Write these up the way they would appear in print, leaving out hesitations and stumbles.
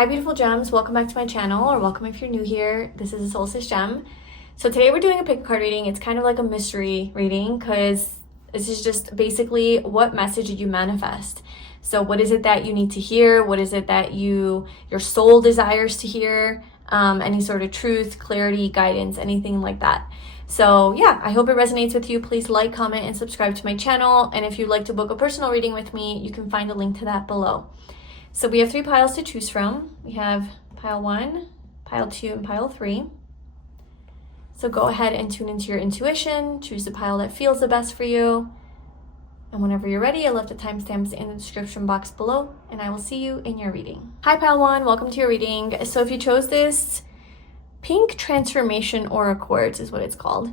Hi beautiful gems, welcome back to my channel, or welcome if you're new here. This is a Solstice Gem. So today we're doing a pick a card reading. It's kind of like a mystery reading because this is just basically what message did you manifest. So what is it that you need to hear? What is it that your soul desires to hear? Any sort of truth, clarity, guidance, anything like that. So yeah, I hope it resonates with you. Please like, comment, and subscribe to my channel. And if you'd like to book a personal reading with me, you can find a link to that below. So we have 3 piles to choose from. We have pile 1, pile 2, and pile 3. So go ahead and tune into your intuition. Choose the pile that feels the best for you. And whenever you're ready, I left the timestamps in the description box below, and I will see you in your reading. Hi pile 1, welcome to your reading. So if you chose this pink transformation aura quartz is what it's called.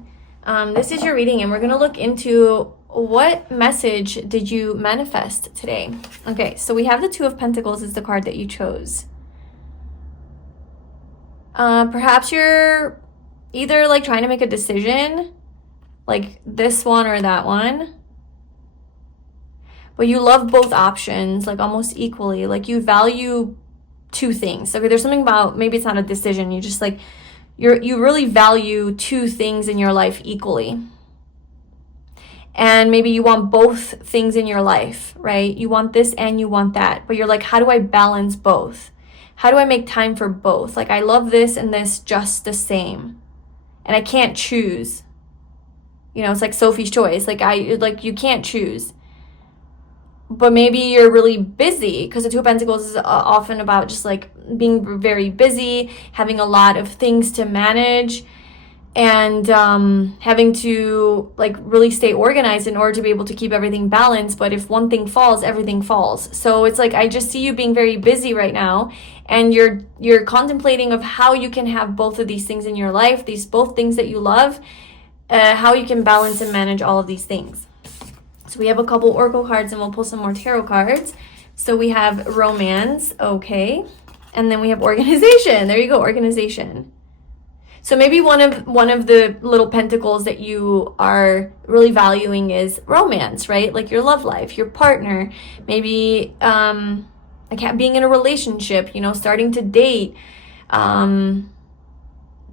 This is your reading, and we're going to look into what message did you manifest today. Okay, so we have the 2 of Pentacles is the card that you chose. Perhaps you're either like trying to make a decision, like this one or that one, but you love both options like almost equally. Like you value 2 things. Okay, there's something about, maybe it's not a decision, you just like you really value 2 things in your life equally. And maybe you want both things in your life, right? You want this and you want that, but you're like, how do I balance both? How do I make time for both? Like I love this and this just the same, and I can't choose. You know, it's like Sophie's Choice. Like you can't choose. But maybe you're really busy, because the 2 of Pentacles is often about just like being very busy, having a lot of things to manage, and having to like really stay organized in order to be able to keep everything balanced. But if one thing falls, everything falls. So it's like I just see you being very busy right now, and you're contemplating of how you can have both of these things in your life, both things that you love, how you can balance and manage all of these things. So we have a couple oracle cards, and we'll pull some more tarot cards. So we have romance, okay, and then we have organization. There you go, organization. So maybe one of the little pentacles that you are really valuing is romance, right? Like your love life, your partner, maybe like being in a relationship, you know, starting to date.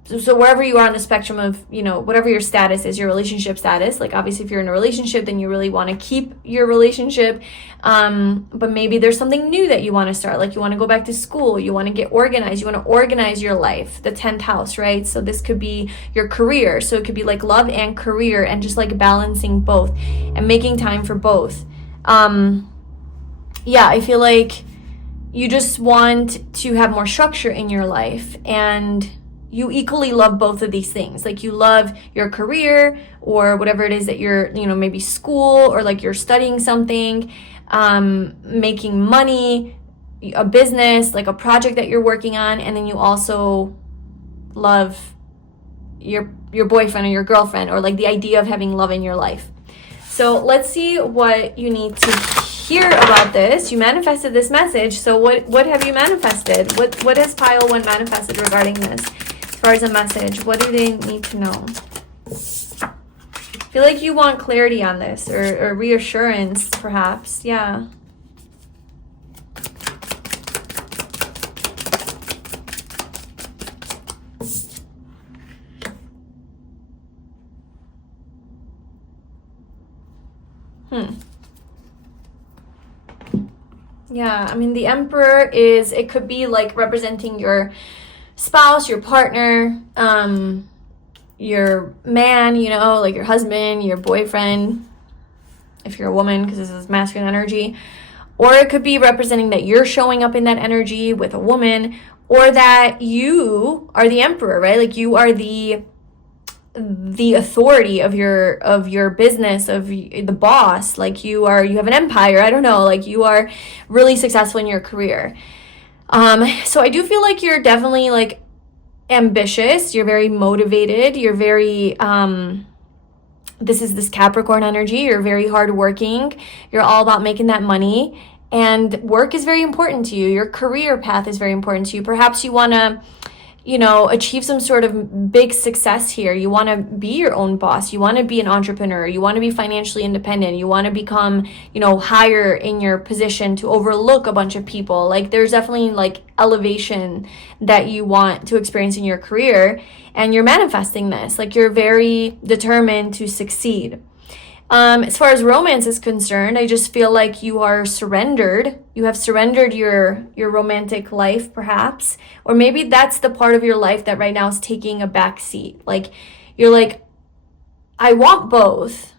So wherever you are on the spectrum of, you know, whatever your status is, your relationship status, like obviously if you're in a relationship, then you really want to keep your relationship. But maybe there's something new that you want to start, like you want to go back to school, you want to get organized, you want to organize your life, the 10th house, right? So this could be your career. So it could be like love and career, and just like balancing both and making time for both. Yeah, I feel like you just want to have more structure in your life, and you equally love both of these things. Like you love your career, or whatever it is that you're, you know, maybe school, or like you're studying something, making money, a business, like a project that you're working on. And then you also love your boyfriend or your girlfriend, or like the idea of having love in your life. So let's see what you need to hear about this. You manifested this message. So what have you manifested? What has pile 1 manifested regarding this? As far as a message, what do they need to know? I feel like you want clarity on this, or reassurance, perhaps. Yeah. Yeah, I mean, the Emperor it could be like representing your spouse, your partner, your man, you know, like your husband, your boyfriend, if you're a woman, because this is masculine energy. Or it could be representing that you're showing up in that energy with a woman, or that you are the Emperor, right? Like you are the authority of your business, of the boss. Like you have an empire, I don't know, like you are really successful in your career. So I do feel like you're definitely like ambitious, you're very motivated, you're very this is this Capricorn energy, you're very hardworking, you're all about making that money, and work is very important to you. Your career path is very important to you. Perhaps you want to achieve some sort of big success here. You want to be your own boss. You want to be an entrepreneur. You want to be financially independent. You want to become, higher in your position to overlook a bunch of people. Like there's definitely like elevation that you want to experience in your career, and you're manifesting this. Like you're very determined to succeed. As far as romance is concerned, I just feel like you are surrendered. You have surrendered your romantic life, perhaps. Or maybe that's the part of your life that right now is taking a back seat. Like, you're like, I want both,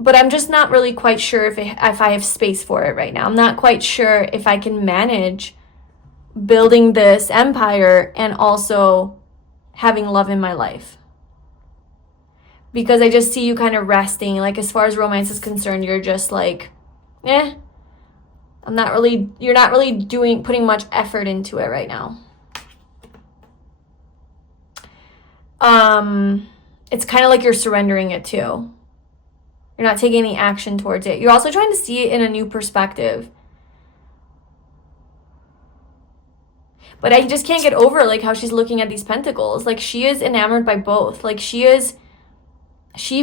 but I'm just not really quite sure if I have space for it right now. I'm not quite sure if I can manage building this empire and also having love in my life. Because I just see you kind of resting. Like as far as romance is concerned, you're just like, you're not really putting much effort into it right now. It's kind of like you're surrendering it too. You're not taking any action towards it. You're also trying to see it in a new perspective. But I just can't get over like how she's looking at these pentacles. Like she is enamored by both. Like she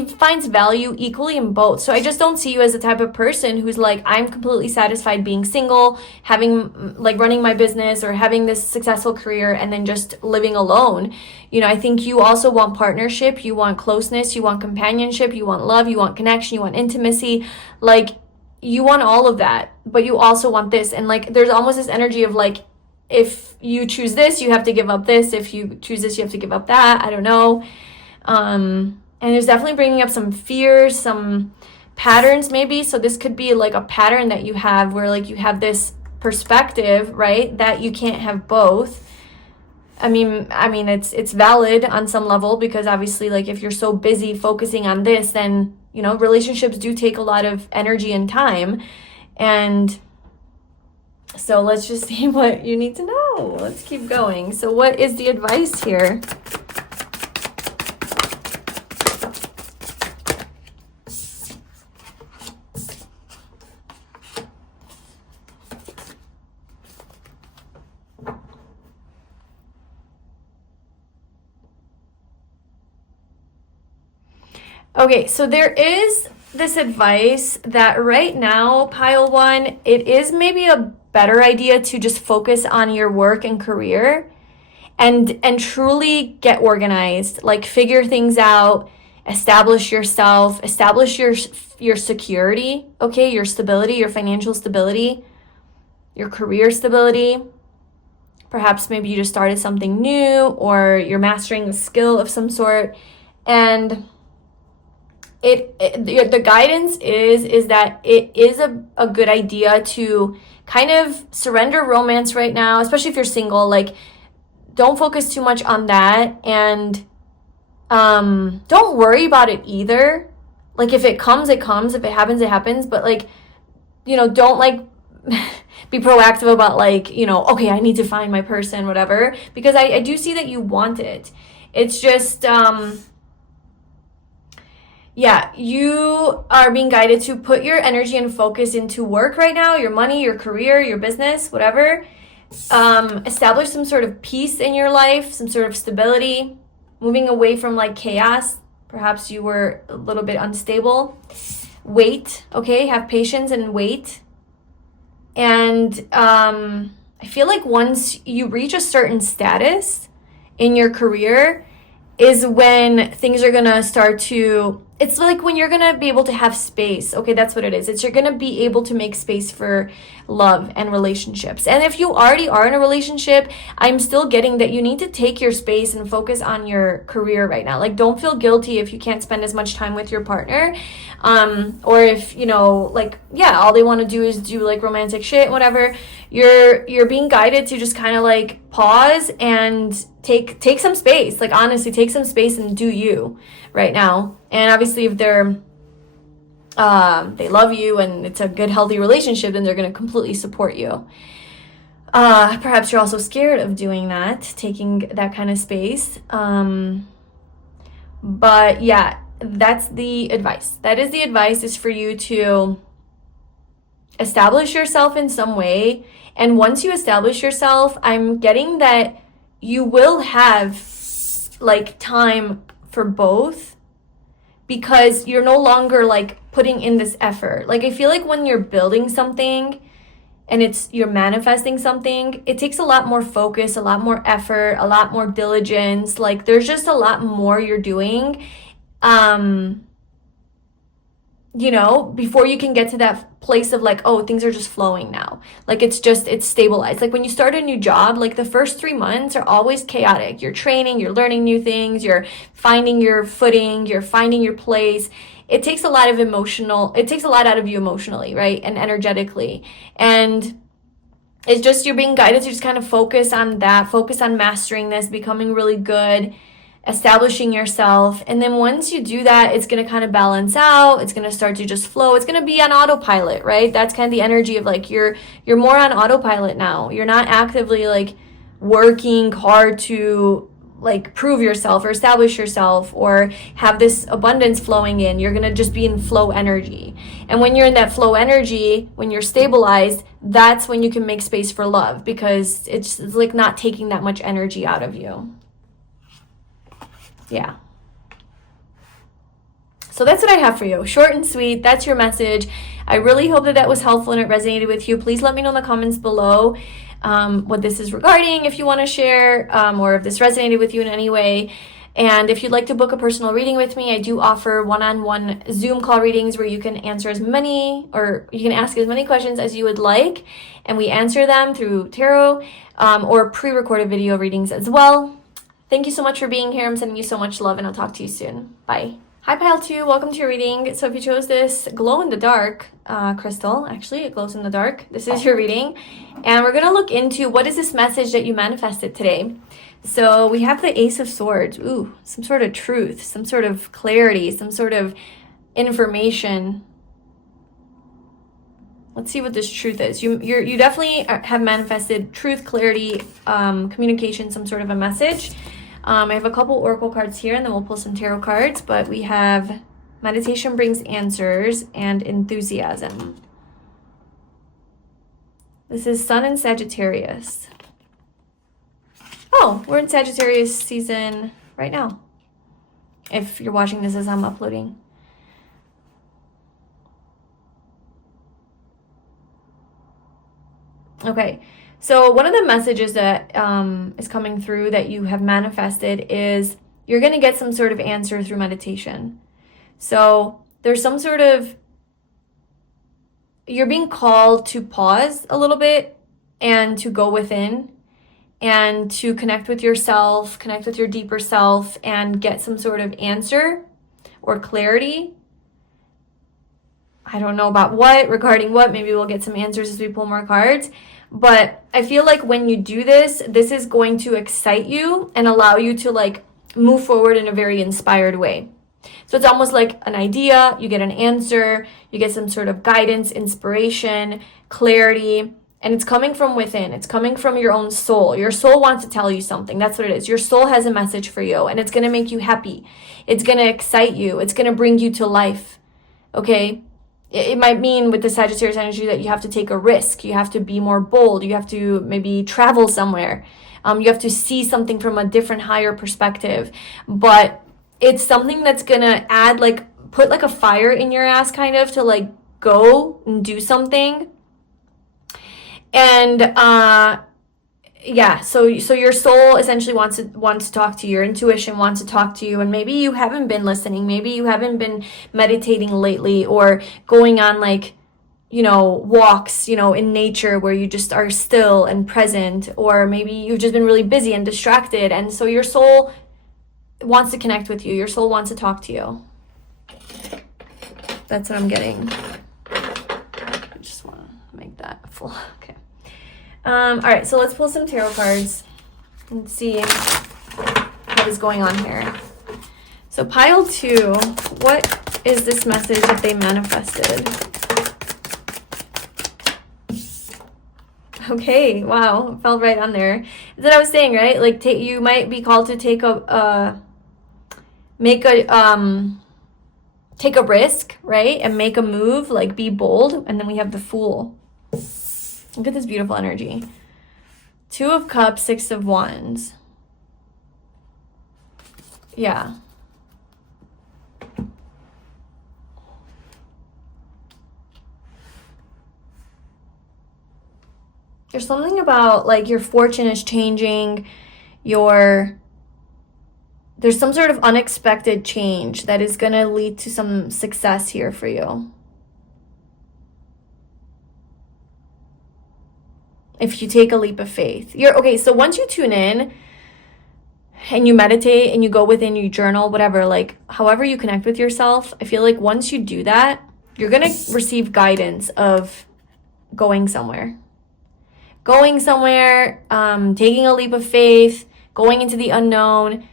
finds value equally in both. So I just don't see you as the type of person who's like, I'm completely satisfied being single, running my business or having this successful career and then just living alone. I think you also want partnership, you want closeness, you want companionship, you want love, you want connection, you want intimacy. Like you want all of that, but you also want this. And like, there's almost this energy of like, if you choose this, you have to give up this. If you choose this, you have to give up that. I don't know. And there's definitely bringing up some fears, some patterns maybe. So this could be like a pattern that you have where like you have this perspective, right? That you can't have both. I mean, it's valid on some level because obviously like if you're so busy focusing on this, then, relationships do take a lot of energy and time. And so let's just see what you need to know. Let's keep going. So what is the advice here? Okay, so there is this advice that right now, pile one, it is maybe a better idea to just focus on your work and career and truly get organized, like figure things out, establish yourself, establish your security, okay, your stability, your financial stability, your career stability. Perhaps maybe you just started something new or you're mastering a skill of some sort, and the guidance is that it is a good idea to kind of surrender romance right now, especially if you're single. Like, don't focus too much on that, and don't worry about it either. Like, if it comes, it comes. If it happens, it happens. But like, don't like be proactive about like, okay, I need to find my person, whatever, because I do see that you want it. It's just you are being guided to put your energy and focus into work right now, your money, your career, your business, whatever. Establish some sort of peace in your life, some sort of stability, moving away from like chaos. Perhaps you were a little bit unstable. Wait, okay? Have patience and wait. And I feel like once you reach a certain status in your career is when things are gonna start to, it's like when you're gonna be able to have space. Okay, that's what it is. You're gonna be able to make space for love and relationships. And if you already are in a relationship, I'm still getting that you need to take your space and focus on your career right now. Like, don't feel guilty if you can't spend as much time with your partner. Or if, all they want to do is do like romantic shit, whatever. You're being guided to just kind of like pause and take some space. Like, honestly, take some space and do you right now. And obviously if they love you and it's a good, healthy relationship, then they're going to completely support you. Perhaps you're also scared of doing that, taking that kind of space. But yeah, that's the advice. That is the advice, is for you to establish yourself in some way. And once you establish yourself, I'm getting that you will have like time for both, because you're no longer like putting in this effort. Like, I feel like when you're building something and you're manifesting something, it takes a lot more focus, a lot more effort, a lot more diligence. Like, there's just a lot more you're doing, before you can get to that place of like, oh, things are just flowing now. Like, it's stabilized. Like, when you start a new job, like the first 3 months are always chaotic. You're training, you're learning new things, you're finding your footing, you're finding your place. It takes a lot out of you emotionally, right? And energetically. And it's just, you're being guided to just kind of focus on that, focus on mastering this, becoming really good, establishing yourself. And then once you do that, it's going to kind of balance out. It's going to start to just flow. It's going to be on autopilot, right? That's kind of the energy of like, you're more on autopilot now. You're not actively like working hard to like prove yourself or establish yourself or have this abundance flowing in. You're going to just be in flow energy. And when you're in that flow energy, when you're stabilized, that's when you can make space for love, because it's like not taking that much energy out of you. Yeah. So that's what I have for you. Short and sweet. That's your message. I really hope that was helpful and it resonated with you. Please let me know in the comments below what this is regarding, if you want to share, or if this resonated with you in any way. And if you'd like to book a personal reading with me, I do offer one-on-one Zoom call readings where you can ask as many questions as you would like, and we answer them through tarot, or pre-recorded video readings as well. Thank you so much for being here. I'm sending you so much love, and I'll talk to you soon. Bye. Hi, Pile 2. Welcome to your reading. So if you chose this glow-in-the-dark crystal, actually, it glows in the dark. This is your reading. And we're going to look into what is this message that you manifested today. So we have the Ace of Swords. Ooh, some sort of truth, some sort of clarity, some sort of information. Let's see what this truth is. You definitely have manifested truth, clarity, communication, some sort of a message. I have a couple oracle cards here, and then we'll pull some tarot cards, but we have meditation brings answers and enthusiasm. This is Sun in Sagittarius. Oh, we're in Sagittarius season right now, if you're watching this as I'm uploading. Okay. So one of the messages that is coming through that you have manifested is you're going to get some sort of answer through meditation. So there's some sort of, you're being called to pause a little bit and to go within and to connect with yourself, connect with your deeper self, and get some sort of answer or clarity. I don't know about what, regarding what. Maybe we'll get some answers as we pull more cards. But I feel like when you do this, this is going to excite you and allow you to like move forward in a very inspired way. So it's almost like an idea, you get an answer, you get some sort of guidance, inspiration, clarity, and it's coming from within. It's coming from your own soul. Your soul wants to tell you something. That's what it is. Your soul has a message for you, and it's going to make you happy. It's going to excite you. It's going to bring you to life. Okay? It might mean with the Sagittarius energy that you have to take a risk. You have to be more bold. You have to maybe travel somewhere. You have to see something from a different, higher perspective. But it's something that's going to add, like, put like a fire in your ass kind of to like go and do something. And so your soul essentially wants to talk to you. Your intuition wants to talk to you, and maybe you haven't been listening. Maybe you haven't been meditating lately, or going on like, walks, in nature where you just are still and present, or maybe you've just been really busy and distracted. And so your soul wants to connect with you. Your soul wants to talk to you. That's what I'm getting. I just want to make that full. Okay. All right, so let's pull some tarot cards and see what is going on here. So pile 2, what is this message that they manifested? Okay, wow, fell right on there. That's what I was saying, right? Like, you might be called to take a risk, right? And make a move, like be bold. And then we have the Fool. Look at this beautiful energy. 2 of Cups, 6 of Wands. Yeah. There's something about like your fortune is changing, there's some sort of unexpected change that is going to lead to some success here for you. If you take a leap of faith. Okay, so once you tune in and you meditate and you go within, you journal, whatever, like however you connect with yourself, I feel like once you do that, you're going to receive guidance of going somewhere. Taking a leap of faith, going into the unknown,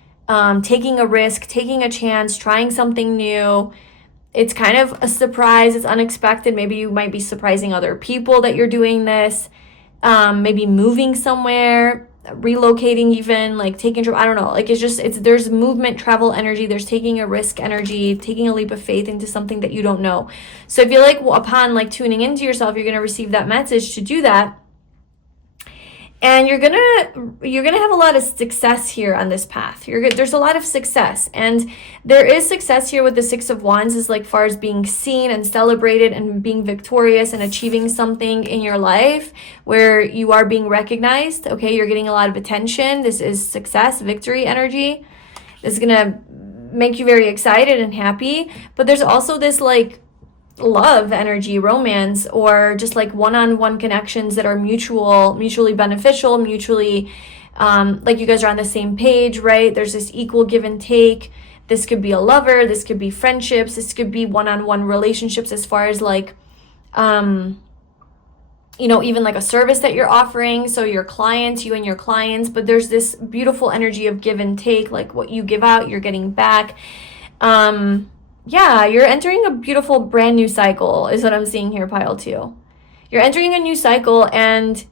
taking a risk, taking a chance, trying something new. It's kind of a surprise. It's unexpected. Maybe you might be surprising other people that you're doing this. Maybe moving somewhere, relocating even, like taking trip. I don't know. Like there's movement, travel energy. There's taking a risk energy, taking a leap of faith into something that you don't know. So I feel like upon like tuning into yourself, you're going to receive that message to do that. And you're gonna have a lot of success here on this path. There's a lot of success, and there is success here with the Six of Wands, as like far as being seen and celebrated and being victorious and achieving something in your life where you are being recognized. Okay, you're getting a lot of attention. This is success, victory energy. This is gonna make you very excited and happy. But there's also this like love energy, romance, or just like one-on-one connections that are mutually beneficial, mutually like you guys are on the same page, right? There's this equal give and take. This could be a lover, this could be friendships, this could be one-on-one relationships as far as like even like a service that you're offering, so you and your clients, but there's this beautiful energy of give and take, like what you give out, you're getting back. Yeah, you're entering a beautiful brand new cycle is what I'm seeing here, pile 2. You're entering a new cycle, and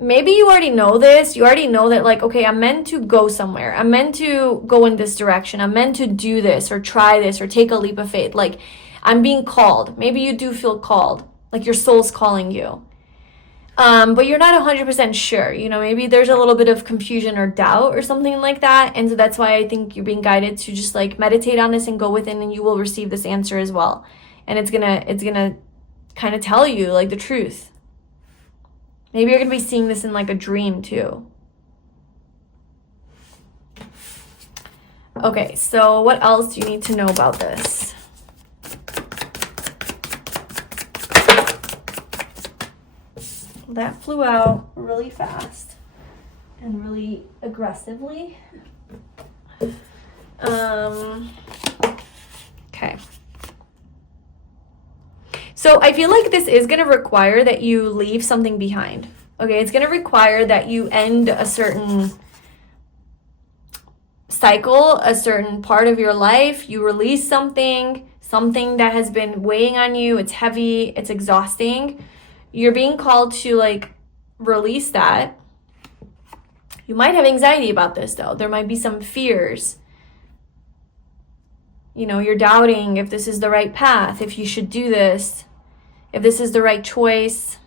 maybe you already know this. You already know that like, okay, I'm meant to go somewhere. I'm meant to go in this direction. I'm meant to do this or try this or take a leap of faith. Like I'm being called. Maybe you do feel called, like your soul's calling you. But you're not 100% sure, maybe there's a little bit of confusion or doubt or something like that. And so that's why I think you're being guided to just like meditate on this and go within, and you will receive this answer as well. And it's gonna kind of tell you like the truth. Maybe you're gonna be seeing this in like a dream too. Okay, so what else do you need to know about this? That flew out really fast and really aggressively. Okay. So I feel like this is going to require that you leave something behind. Okay, it's going to require that you end a certain cycle, a certain part of your life. You release something that has been weighing on you. It's heavy, it's exhausting. You're being called to like release that. You might have anxiety about this though. There might be some fears. You're doubting if this is the right path, if you should do this, if this is the right choice.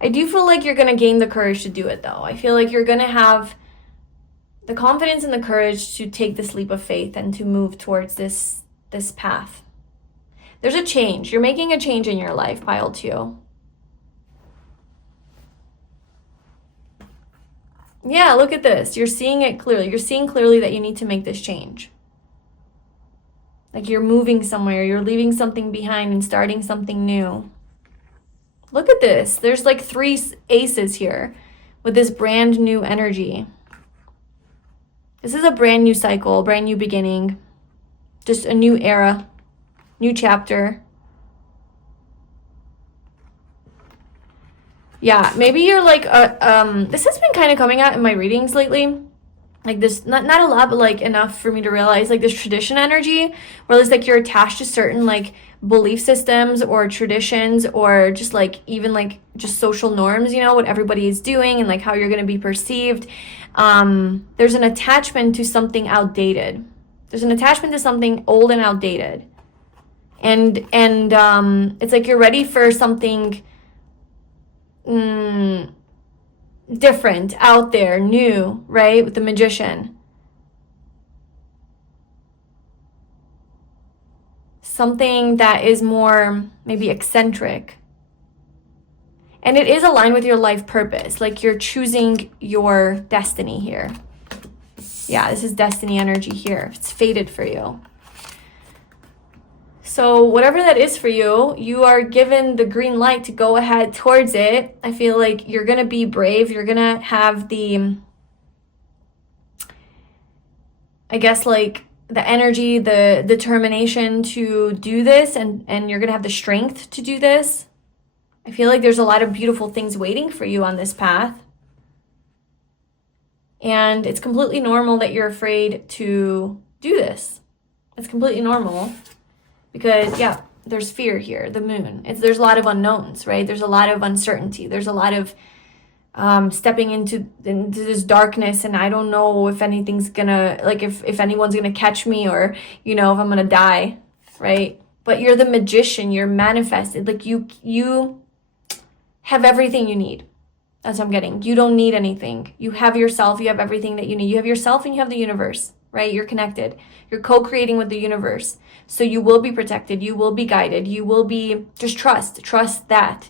I do feel like you're going to gain the courage to do it though. I feel like you're going to have the confidence and the courage to take this leap of faith and to move towards this path. There's a change. You're making a change in your life, pile 2. Yeah, look at this. You're seeing it clearly. You're seeing clearly that you need to make this change. Like you're moving somewhere. You're leaving something behind and starting something new. Look at this. There's like 3 aces here with this brand new energy. This is a brand new cycle, brand new beginning. Just a new era, new chapter. Yeah, maybe you're like, this has been kind of coming out in my readings lately. Like this, not a lot, but like enough for me to realize like this tradition energy, where it's like you're attached to certain like belief systems or traditions, or just like even like just social norms, what everybody is doing and like how you're going to be perceived. There's an attachment to something outdated. There's an attachment to something old and outdated. And it's like you're ready for something different, out there, new, right? With the Magician. Something that is more maybe eccentric. And it is aligned with your life purpose. Like you're choosing your destiny here. Yeah, this is destiny energy here. It's fated for you. So whatever that is for you, you are given the green light to go ahead towards it. I feel like you're going to be brave. You're going to have the, I guess, like the energy, the determination to do this, and you're going to have the strength to do this. I feel like there's a lot of beautiful things waiting for you on this path. And it's completely normal that you're afraid to do this. It's completely normal because, yeah, there's fear here, the moon. There's a lot of unknowns, right? There's a lot of uncertainty. There's a lot of stepping into this darkness, and I don't know if anything's gonna, like, if anyone's gonna catch me, or, you know, if I'm gonna die, right? But you're the magician. You're manifested. Like, you have everything you need. That's what I'm getting. You don't need anything. You have yourself. You have everything that you need. You have yourself and you have the universe, right? You're connected. You're co-creating with the universe. So you will be protected. You will be guided. You will be, just trust that.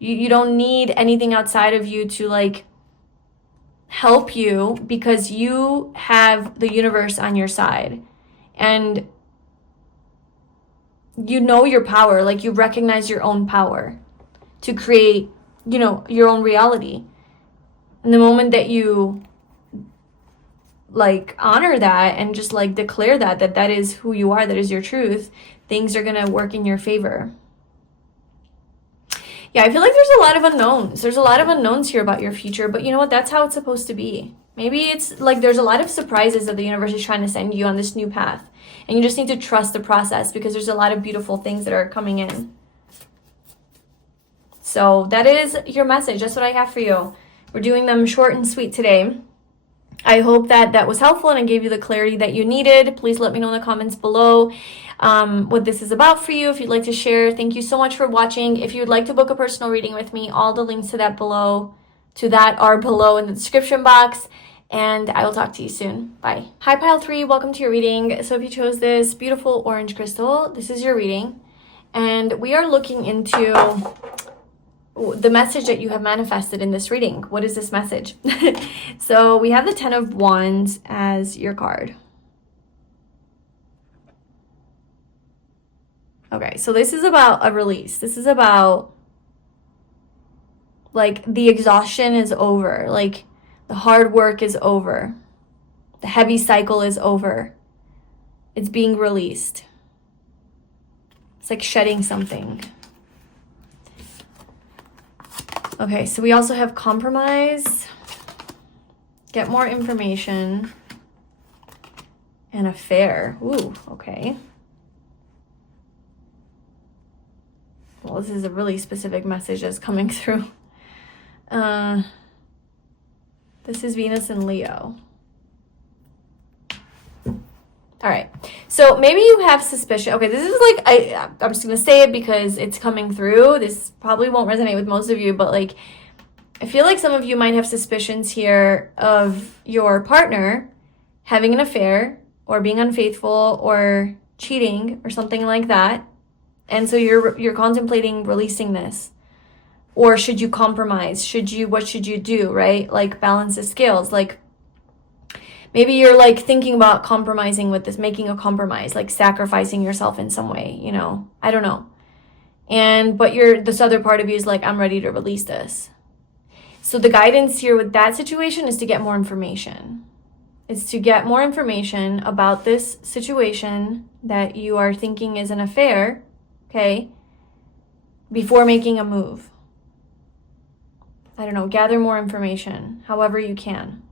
You don't need anything outside of you to, like, help you, because you have the universe on your side. And you know your power. Like, you recognize your own power to create, you know, your own reality. And the moment that you, like, honor that and just, like, declare that is who you are, that is your truth, things are gonna work in your favor. Yeah, I feel like there's a lot of unknowns. There's a lot of unknowns here about your future, but you know what? That's how it's supposed to be. Maybe it's like there's a lot of surprises that the universe is trying to send you on this new path. And you just need to trust the process, because there's a lot of beautiful things that are coming in. So that is your message. That's what I have for you. We're doing them short and sweet today. I hope that was helpful and it gave you the clarity that you needed. Please let me know in the comments below what this is about for you, if you'd like to share. Thank you so much for watching. If you'd like to book a personal reading with me, all the links to that are below in the description box. And I will talk to you soon. Bye. Hi, Pile 3. Welcome to your reading. So if you chose this beautiful orange crystal, this is your reading. And we are looking into the message that you have manifested in this reading. What is this message? So we have the 10 of Wands as your card. Okay, so this is about a release. This is about, like, the exhaustion is over. Like, the hard work is over. The heavy cycle is over. It's being released. It's like shedding something. Okay, so we also have compromise, get more information, and affair. Ooh, okay. Well, this is a really specific message that's coming through. This is Venus and Leo. All right, so maybe you have suspicion. Okay, this is like, I'm just going to say it because it's coming through. This probably won't resonate with most of you, but, like, I feel like some of you might have suspicions here of your partner having an affair or being unfaithful or cheating or something like that. And so you're contemplating releasing this. Or should you compromise? What should you do, right? Like, balance the scales. Like, maybe you're, like, thinking about compromising with this, making a compromise, like sacrificing yourself in some way, you know, I don't know. But this other part of you is like, I'm ready to release this. So the guidance here with that situation is to get more information. It's to get more information about this situation that you are thinking is an affair, okay, before making a move. I don't know, gather more information, however you can.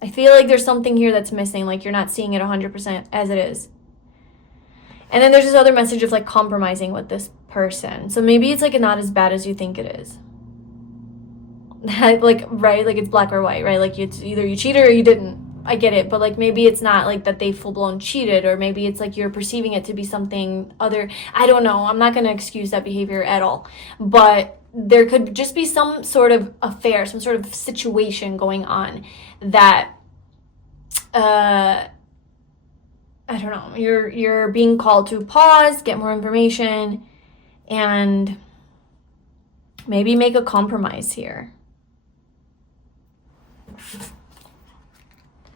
I feel like there's something here that's missing, like you're not seeing it 100% as it is. And then there's this other message of, like, compromising with this person. So maybe it's, like, not as bad as you think it is. Like, right? Like, it's black or white, right? Like, it's either you cheated or you didn't. I get it. But, like, maybe it's not, like, that they full-blown cheated, or maybe it's, like, you're perceiving it to be something other. I don't know. I'm not going to excuse that behavior at all. But there could just be some sort of affair, some sort of situation going on that I don't know, you're being called to pause, get more information, and maybe make a compromise here.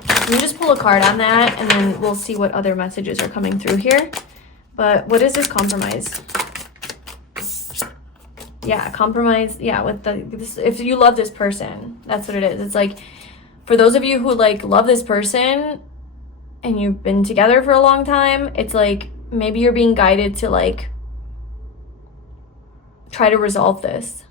Let me just pull a card on that, and then we'll see what other messages are coming through here. But what is this compromise? Yeah, compromise. Yeah, with this, if you love this person, that's what it is. It's like, for those of you who like love this person and you've been together for a long time, it's like maybe you're being guided to like try to resolve this.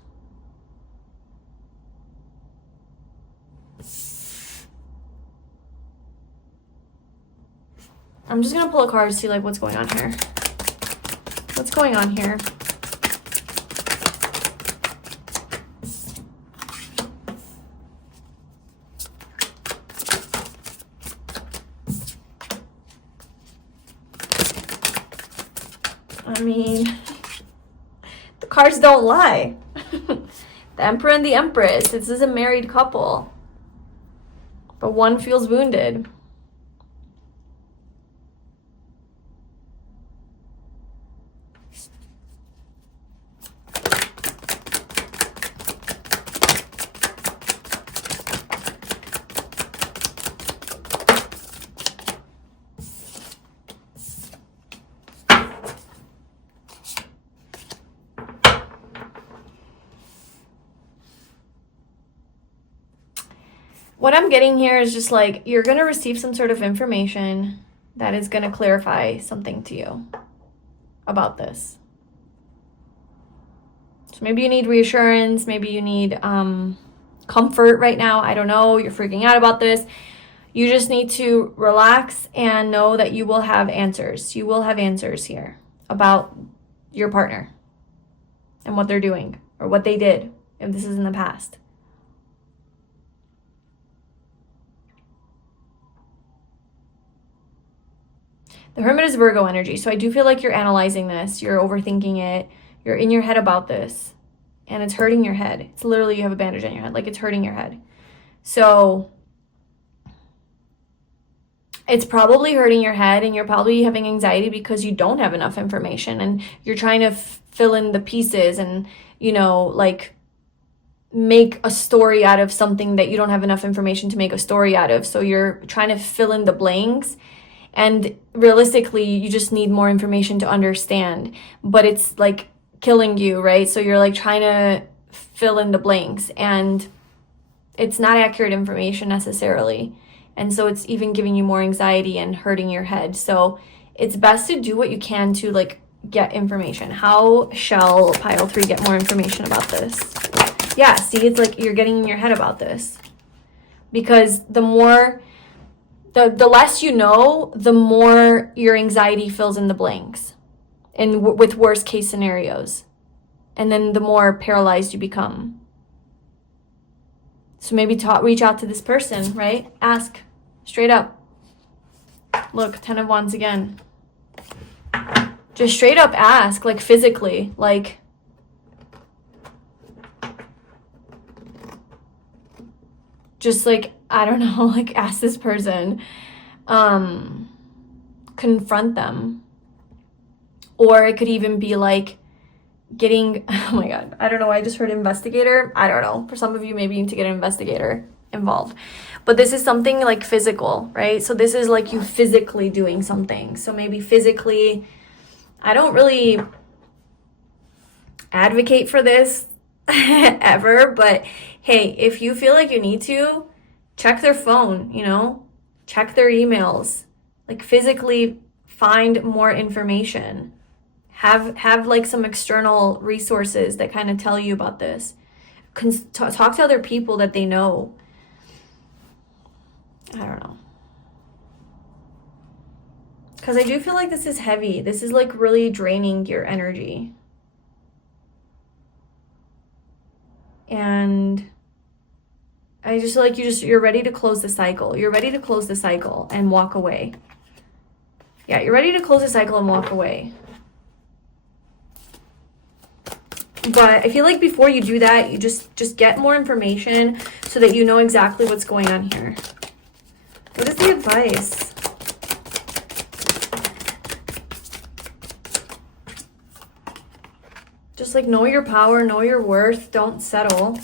I'm just gonna pull a card to see like what's going on here. What's going on here? I mean, the cards don't lie. The Emperor and the Empress. This is a married couple. But one feels wounded. What I'm getting here is just like, you're going to receive some sort of information that is going to clarify something to you about this. So maybe you need reassurance. Maybe you need comfort right now. I don't know. You're freaking out about this. You just need to relax and know that you will have answers. You will have answers here about your partner and what they're doing or what they did if this is in the past. The Hermit is Virgo energy, so I do feel like you're analyzing this, you're overthinking it, you're in your head about this, and it's hurting your head. It's literally, you have a bandage on your head, like it's hurting your head. So it's probably hurting your head, and you're probably having anxiety because you don't have enough information, and you're trying to fill in the pieces and, you know, like make a story out of something that you don't have enough information to make a story out of. So you're trying to fill in the blanks. And realistically, you just need more information to understand, but it's like killing you, right? So you're like trying to fill in the blanks, and it's not accurate information necessarily. And so it's even giving you more anxiety and hurting your head. So it's best to do what you can to like get information. How shall pile 3 get more information about this? Yeah, see, it's like you're getting in your head about this, because the more the less you know, the more your anxiety fills in the blanks and with worst case scenarios. And then the more paralyzed you become. So maybe reach out to this person, right? Ask straight up. Look, 10 of Wands again. Just straight up ask, like physically, like just like, I don't know, like ask this person, confront them. Or it could even be like getting, oh my God, I don't know, I just heard investigator. I don't know, for some of you, maybe you need to get an investigator involved. But this is something like physical, right? So this is like you physically doing something. So maybe physically, I don't really advocate for this ever, but hey, if you feel like you need to, check their phone, you know, check their emails, like physically find more information, have like some external resources that kind of tell you about this. Talk to other people that they know. I don't know. Because I do feel like this is heavy. This is like really draining your energy. And I just feel like you're ready to close the cycle. You're ready to close the cycle and walk away. Yeah, you're ready to close the cycle and walk away. But I feel like before you do that, you just get more information so that you know exactly what's going on here. What is the advice? Just like know your power, know your worth, don't settle.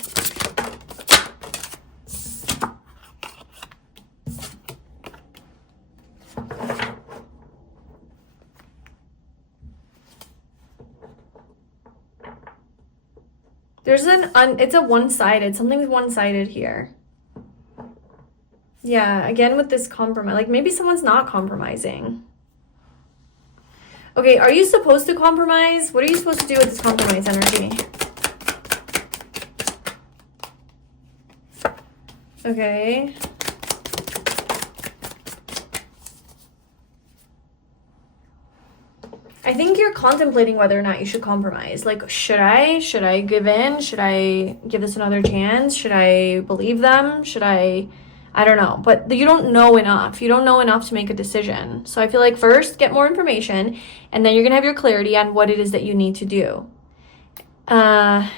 There's it's a one-sided, something's one-sided here. Yeah, again with this compromise, like maybe someone's not compromising. Okay, are you supposed to compromise? What are you supposed to do with this compromise energy? Okay. I think you're contemplating whether or not you should compromise. Like, should I give in? Should I give this another chance? Should I believe them? Should I don't know. But you don't know enough. You don't know enough to make a decision. So I feel like first, get more information, and then you're going to have your clarity on what it is that you need to do. I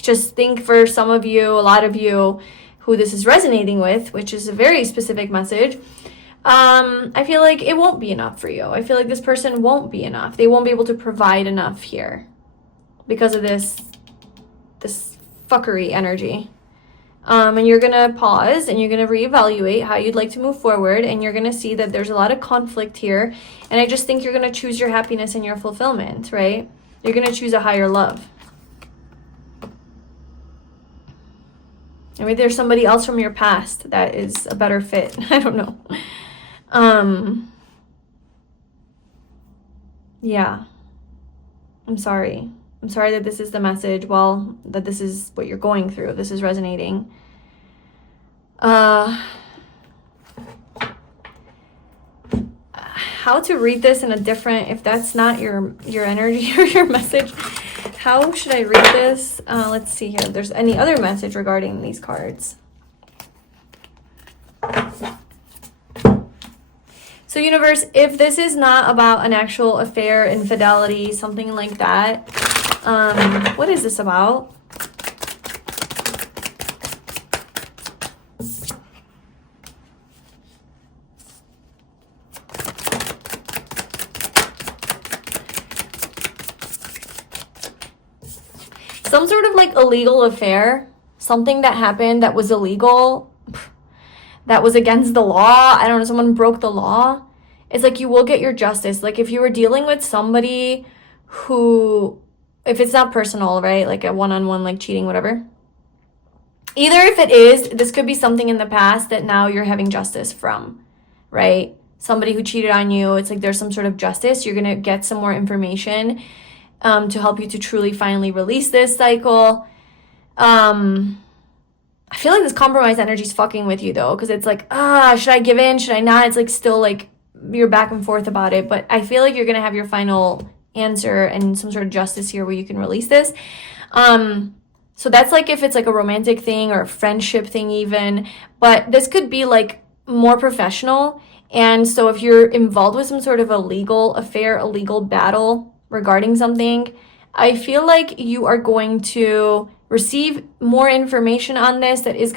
just think for some of you, a lot of you who this is resonating with, which is a very specific message, I feel like it won't be enough for you. I feel like this person won't be enough. They won't be able to provide enough here because of this fuckery energy. And you're going to pause and you're going to reevaluate how you'd like to move forward. And you're going to see that there's a lot of conflict here. And I just think you're going to choose your happiness and your fulfillment, right? You're going to choose a higher love. Maybe there's somebody else from your past that is a better fit. I don't know. Yeah. I'm sorry. I'm sorry that this is the message. Well, that this is what you're going through. This is resonating. How to read this in a different, if that's not your energy or your message, how should I read this? Let's see here. If there's any other message regarding these cards. So universe, if this is not about an actual affair, infidelity, something like that, what is this about? Some sort of like illegal affair, something that happened that was illegal, that was against the law. I don't know, someone broke the law. It's like you will get your justice. Like if you were dealing with somebody who, if it's not personal, right? Like a one-on-one, like cheating, whatever. Either if it is, this could be something in the past that now you're having justice from, right? Somebody who cheated on you, it's like there's some sort of justice. You're going to get some more information to help you to truly finally release this cycle. I feel like this compromise energy is fucking with you though, because it's like, should I give in? Should I not? It's like still like you're back and forth about it, but I feel like you're going to have your final answer and some sort of justice here where you can release this. So that's like if it's like a romantic thing or a friendship thing even, but this could be like more professional. And so if you're involved with some sort of a legal affair, a legal battle regarding something, I feel like you are going to receive more information on this that is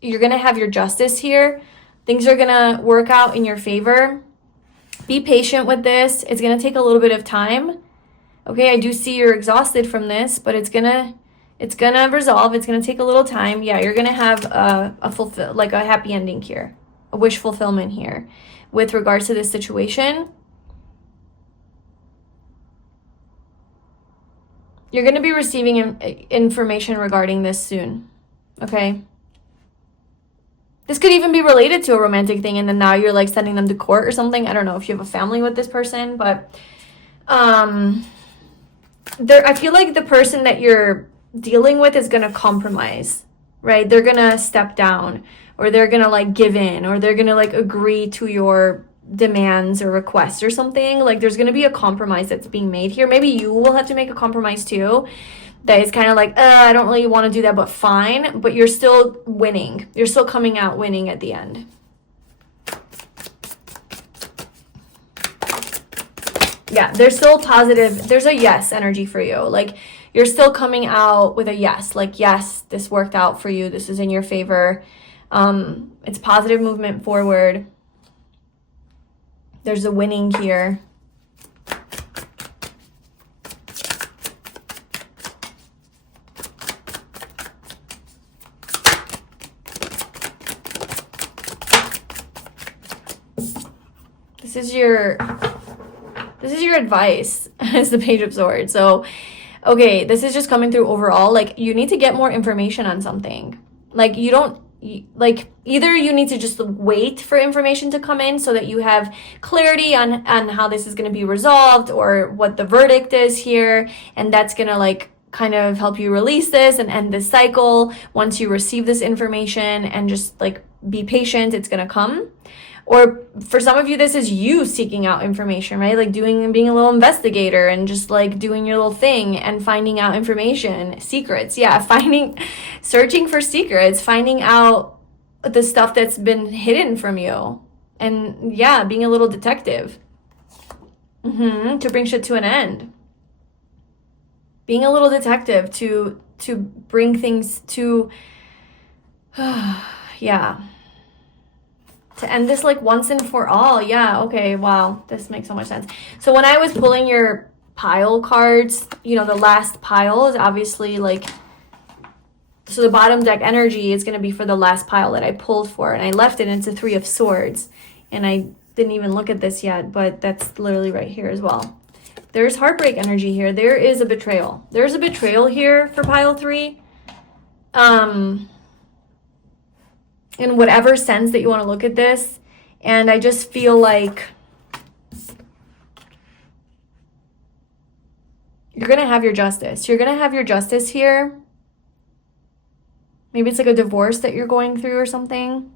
you're gonna have your justice here. Things are gonna work out in your favor. Be patient with this. It's gonna take a little bit of time. Okay, I do see you're exhausted from this, but it's gonna resolve. It's gonna take a little time. Yeah, you're gonna have a happy ending here, a wish fulfillment here with regards to this situation. You're going to be receiving information regarding this soon, okay? This could even be related to a romantic thing, and then now you're like sending them to court or something. I don't know if you have a family with this person, but I feel like the person that you're dealing with is going to compromise, right? They're going to step down, or they're going to like give in, or they're going to like agree to your demands or requests or something. Like there's going to be a compromise that's being made here. Maybe you will have to make a compromise too, that is kind of like, I don't really want to do that, but fine. But you're still winning. You're still coming out winning at the end. Yeah, there's still positive. There's a yes energy for you. Like, you're still coming out with a yes. Like, yes, this worked out for you. This is in your favor. It's positive movement forward. There's a winning here. This is your advice as the Page of Swords. So, okay, this is just coming through overall. Like, you need to get more information on something. Like, you don't, like, either you need to just wait for information to come in so that you have clarity on how this is going to be resolved or what the verdict is here. And that's going to, like, kind of help you release this and end this cycle. Once you receive this information and just, like, be patient, it's going to come. Or for some of you, this is you seeking out information, right? Like being a little investigator and just like doing your little thing and finding out information, secrets. Yeah, searching for secrets, finding out the stuff that's been hidden from you. And yeah, being a little detective to bring shit to an end. Being a little detective to bring things to, yeah. To end this like once and for all. Yeah, okay, wow. This makes so much sense. So when I was pulling your pile cards, you know, the last pile is obviously like, so the bottom deck energy is going to be for the last pile that I pulled for. And I left it, and it's a 3 of Swords. And I didn't even look at this yet, but that's literally right here as well. There's heartbreak energy here. There is a betrayal. There's a betrayal here for pile 3. In whatever sense that you want to look at this. And I just feel like you're going to have your justice. You're going to have your justice here. Maybe it's like a divorce that you're going through or something.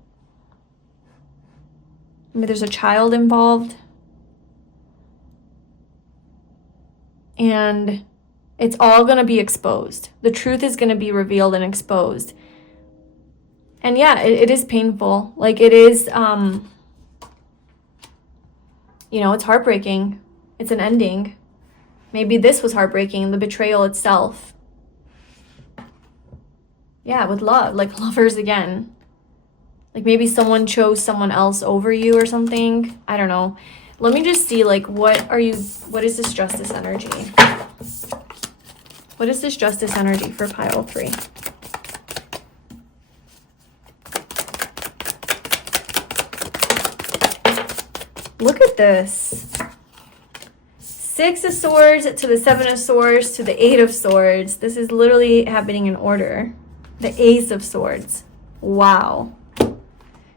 Maybe there's a child involved. And it's all going to be exposed. The truth is going to be revealed and exposed. And yeah, it is painful. Like, it is, you know, it's heartbreaking. It's an ending. Maybe this was heartbreaking, the betrayal itself. Yeah, with love, like lovers again. Like maybe someone chose someone else over you or something. I don't know. Let me just see, like, what is this justice energy? What is this justice energy for pile 3? Look at this. 6 of Swords to the 7 of Swords to the 8 of Swords. This is literally happening in order. The Ace of Swords. Wow.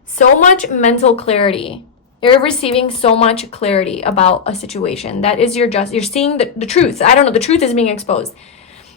So much mental clarity. You're receiving so much clarity about a situation. That is your justice. You're seeing the truth. I don't know. The truth is being exposed.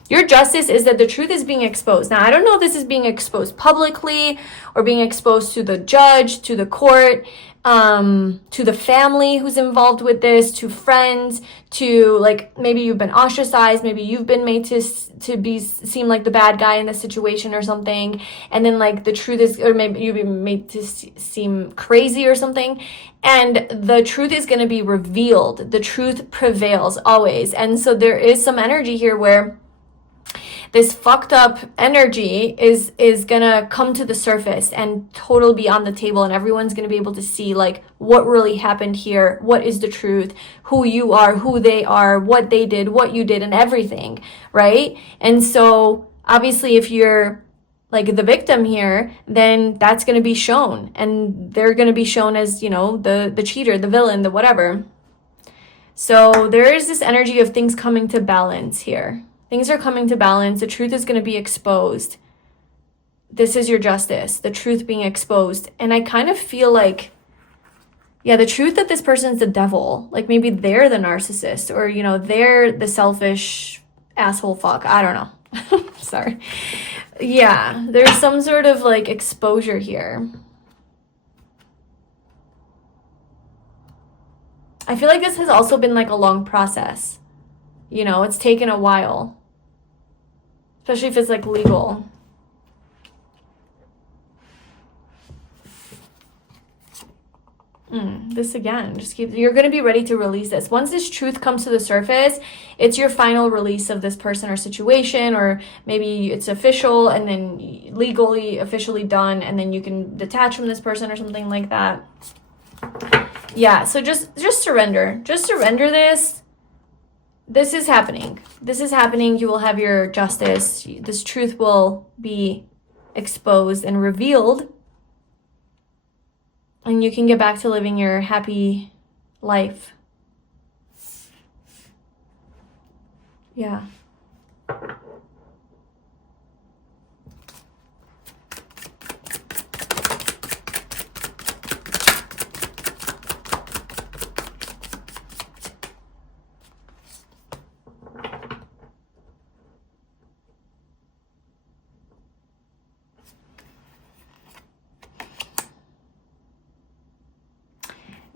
Your justice is that the truth is being exposed. Now, I don't know if this is being exposed publicly or being exposed to the judge, to the court, to the family who's involved with this, to friends, to like maybe you've been ostracized, maybe you've been made to seem like the bad guy in this situation or something, and then like the truth is, or maybe you've been made to seem crazy or something, and the truth is going to be revealed. The truth prevails always. And so there is some energy here where this fucked up energy is gonna come to the surface and totally be on the table, and everyone's gonna be able to see like what really happened here, what is the truth, who you are, who they are, what they did, what you did, and everything, right? And so obviously if you're like the victim here, then that's gonna be shown, and they're gonna be shown as, you know, the cheater, the villain, the whatever. So there is this energy of things coming to balance here. Things are coming to balance. The truth is going to be exposed. This is your justice, the truth being exposed. And I kind of feel like, yeah, the truth that this person's the devil. Like maybe they're the narcissist, or, you know, they're the selfish asshole fuck. I don't know. Sorry. Yeah, there's some sort of like exposure here. I feel like this has also been like a long process. You know, it's taken a while. Especially if it's like legal. This again, you're going to be ready to release this. Once this truth comes to the surface, it's your final release of this person or situation, or maybe it's official and then legally, officially done, and then you can detach from this person or something like that. Yeah, so just surrender. Just surrender this. This is happening. This is happening. You will have your justice. This truth will be exposed and revealed. And you can get back to living your happy life. Yeah.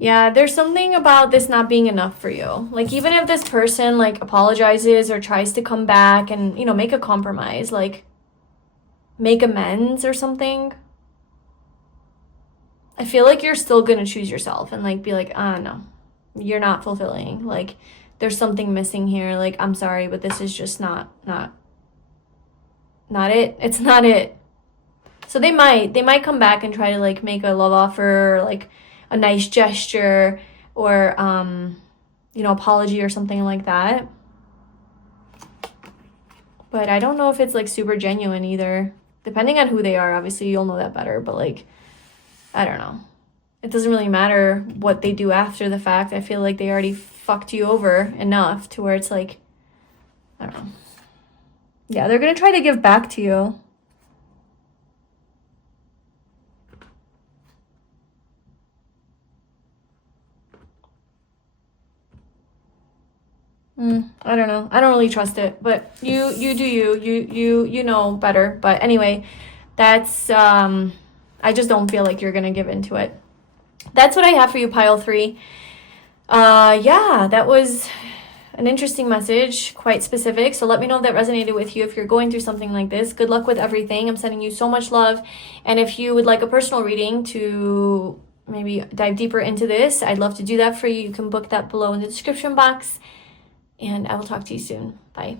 Yeah, there's something about this not being enough for you. Like, even if this person, like, apologizes or tries to come back and, you know, make a compromise, like, make amends or something, I feel like you're still gonna choose yourself and, like, be like, no, you're not fulfilling. Like, there's something missing here. Like, I'm sorry, but this is just not it. It's not it. So they might come back and try to, like, make a love offer, or, like, a nice gesture, or you know, apology or something like that. But I don't know if it's, like, super genuine either. Depending on who they are, obviously you'll know that better, but, like, I don't know. It doesn't really matter what they do after the fact. I feel like they already fucked you over enough to where it's like, I don't know. Yeah, they're gonna try to give back to you. I don't know. I don't really trust it, but you do you know better. But anyway, that's I just don't feel like you're gonna give into it. That's what I have for you, pile 3. Yeah, that was an interesting message, quite specific. So let me know if that resonated with you. If you're going through something like this, good luck with everything. I'm sending you so much love. And if you would like a personal reading to maybe dive deeper into this, I'd love to do that for you. You can book that below in the description box. And I will talk to you soon. Bye.